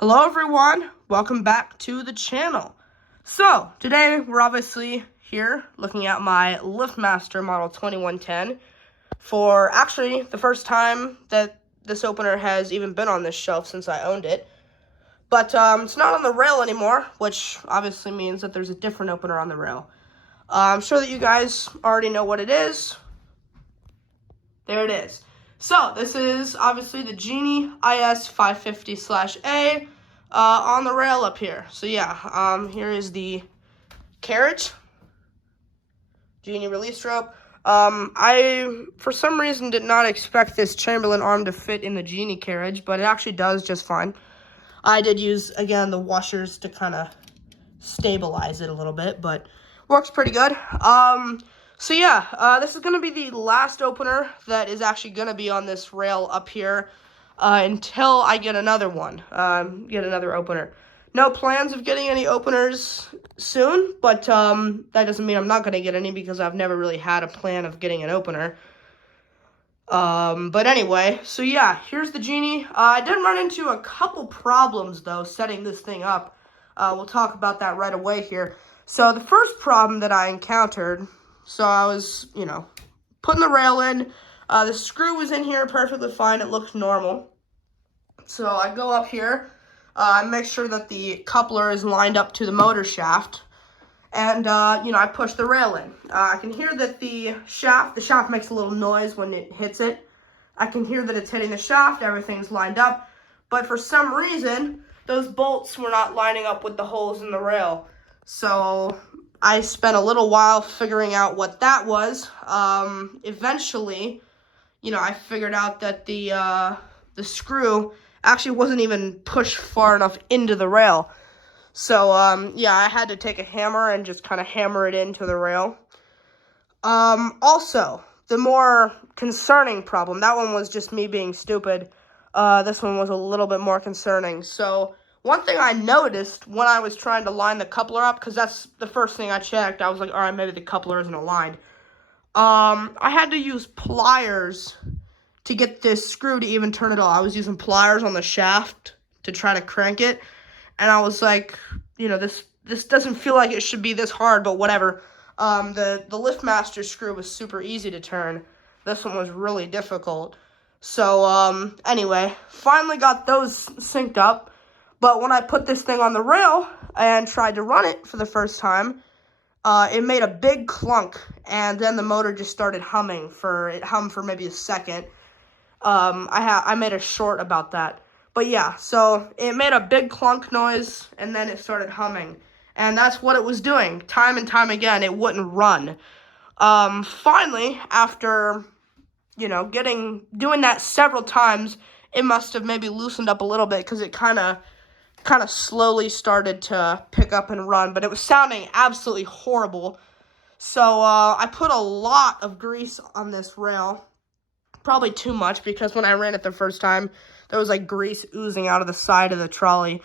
Hello everyone, welcome back to the channel. So, today we're obviously here looking at my LiftMaster model 2110 for actually the first time that this opener has even been on this shelf since I owned it. But it's not on the rail anymore, which obviously means that there's a different opener on the rail. I'm sure that you guys already know what it is. There it is. So, this is obviously the Genie IS550/A on the rail up here. So, yeah, here is the carriage. Genie release rope. I, for some reason, did not expect this Chamberlain arm to fit in the Genie carriage, but it actually does just fine. I did use, again, the washers to kind of stabilize it a little bit, but works pretty good. So yeah, this is going to be the last opener that is actually going to be on this rail up here until I get another one, get another opener. No plans of getting any openers soon, but that doesn't mean I'm not going to get any because I've never really had a plan of getting an opener. But anyway, so yeah, here's the Genie. I did run into a couple problems, though, setting this thing up. We'll talk about that right away here. So the first problem that I encountered, so I was, putting the rail in. The screw was in here perfectly fine. It looked normal. So I go up here. I make sure that the coupler is lined up to the motor shaft. And, I push the rail in. I can hear that the shaft makes a little noise when it hits it. I can hear that it's hitting the shaft. Everything's lined up. But for some reason, those bolts were not lining up with the holes in the rail. So I spent a little while figuring out what that was. Eventually, I figured out that the screw actually wasn't even pushed far enough into the rail. So, yeah, I had to take a hammer and just kind of hammer it into the rail. Also, the more concerning problem, that one was just me being stupid. This one was a little bit more concerning. So, one thing I noticed when I was trying to line the coupler up, because that's the first thing I checked, I was like, all right, maybe the coupler isn't aligned. I had to use pliers to get this screw to even turn it on. I was using pliers on the shaft to try to crank it. And I was like, this doesn't feel like it should be this hard, but whatever. The LiftMaster screw was super easy to turn. This one was really difficult. So, anyway, finally got those synced up. But when I put this thing on the rail and tried to run it for the first time, it made a big clunk, and then the motor just started humming. It hummed for maybe a second. I made a short about that. But yeah, so it made a big clunk noise, and then it started humming. And that's what it was doing. Time and time again, it wouldn't run. Finally, after, doing that several times, it must have maybe loosened up a little bit, because it kind of slowly started to pick up and run. But it was sounding absolutely horrible. So I put a lot of grease on this rail. Probably too much, because when I ran it the first time, there was like grease oozing out of the side of the trolley.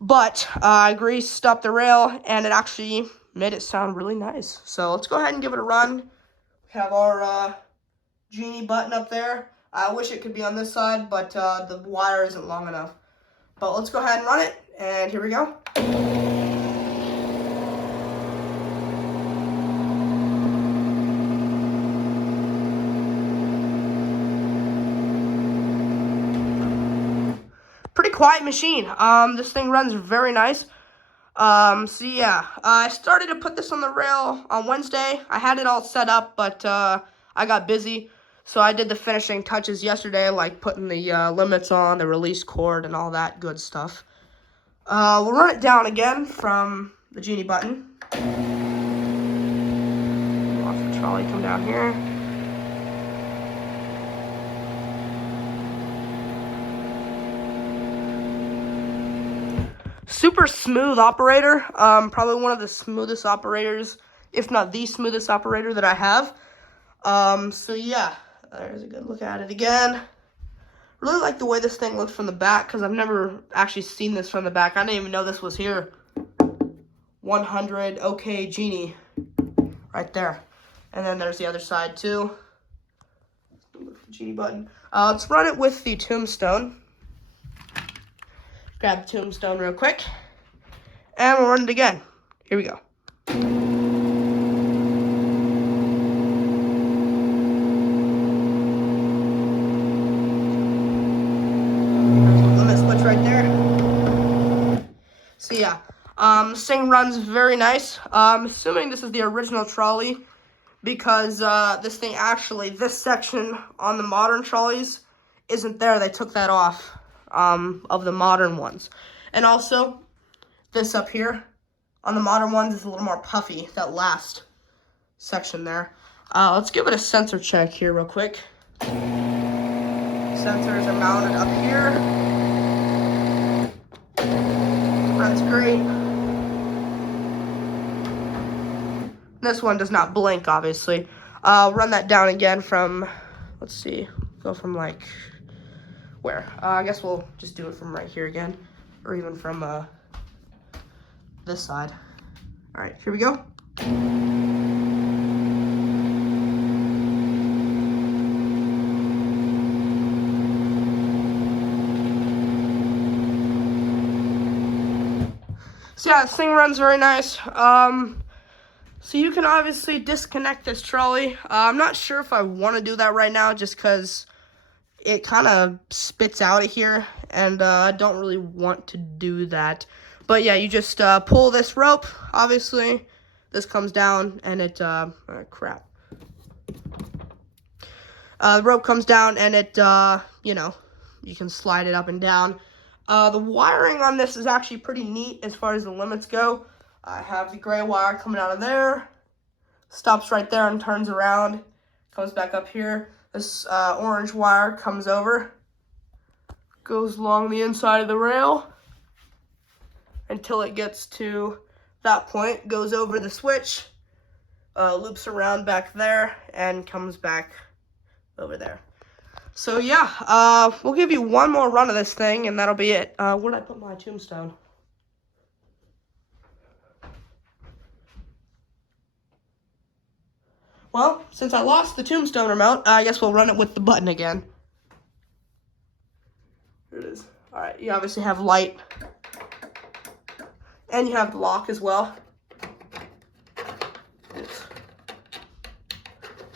But I greased up the rail, and it actually made it sound really nice. So let's go ahead and give it a run. We have our Genie button up there. I wish it could be on this side, but the wire isn't long enough. But let's go ahead and run it, and here we go. Pretty quiet machine. This thing runs very nice. So yeah, I started to put this on the rail on Wednesday. I had it all set up, but I got busy. So I did the finishing touches yesterday, like putting the limits on, the release cord, and all that good stuff. We'll run it down again from the Genie button. Watch the trolley come down here. Super smooth operator. Probably one of the smoothest operators, if not the smoothest operator that I have. So yeah, there's a good look at it again. Really like the way this thing looks from the back, because I've never actually seen this from the back. I didn't even know this was here. 100 OK Genie right there. And then there's the other side too. Genie button. Let's run it with the tombstone. grab the tombstone real quick. And we'll run it again. Here we go. Limit switch right there. So yeah, this thing runs very nice. I'm assuming this is the original trolley because this thing actually, this section on the modern trolleys isn't there. They took that off of the modern ones. And also, this up here on the modern ones is a little more puffy, that last section there. Let's give it a sensor check here real quick. Sensors are mounted up here. Runs great. This one does not blink, obviously. I'll run that down again from, let's see, go from like, where? I guess we'll just do it from right here again, or even from this side. All right, here we go. So yeah, this thing runs very nice. So you can obviously disconnect this trolley. I'm not sure if I want to do that right now just because it kind of spits out of here, and I don't really want to do that. But yeah, you just pull this rope, obviously. This comes down, and it, crap. The rope comes down, and it, you know, you can slide it up and down. The wiring on this is actually pretty neat as far as the limits go. I have the gray wire coming out of there, stops right there and turns around, comes back up here. This orange wire comes over, goes along the inside of the rail until it gets to that point, goes over the switch, loops around back there, and comes back over there. So yeah, we'll give you one more run of this thing, and that'll be it. Where did I put my tombstone? Well, since I lost the tombstone remote, I guess we'll run it with the button again. Here it is. Alright, you obviously have light. And you have the lock as well.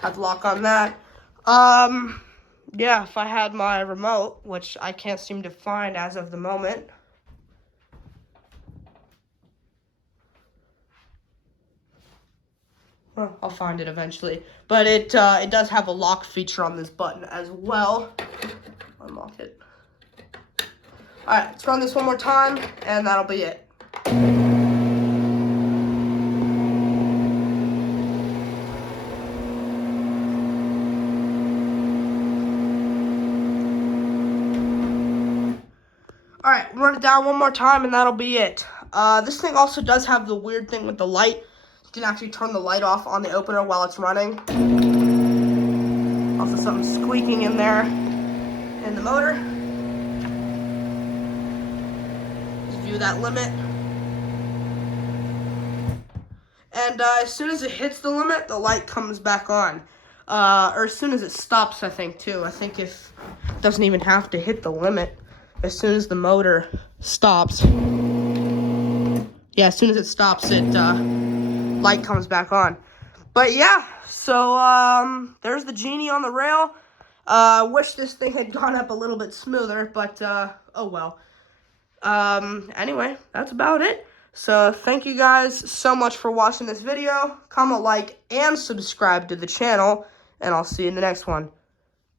Have the lock on that. Yeah, if I had my remote, which I can't seem to find as of the moment. Well, I'll find it eventually. But it does have a lock feature on this button as well. Unlock it. Alright, let's run this one more time, and that'll be it. Alright, run it down one more time, and that'll be it. This thing also does have the weird thing with the light. You can actually turn the light off on the opener while it's running. Also something squeaking in there in the motor. Just view that limit. And as soon as it hits the limit, the light comes back on. Or as soon as it stops, I think, too. I think if it doesn't even have to hit the limit. As soon as the motor stops. Yeah, as soon as it stops, light comes back on. But yeah, so there's the Genie on the rail. Wish this thing had gone up a little bit smoother, but oh well. Anyway, that's about it. So thank you guys so much for watching this video. Comment, like, and subscribe to the channel, and I'll see you in the next one.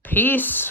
Peace.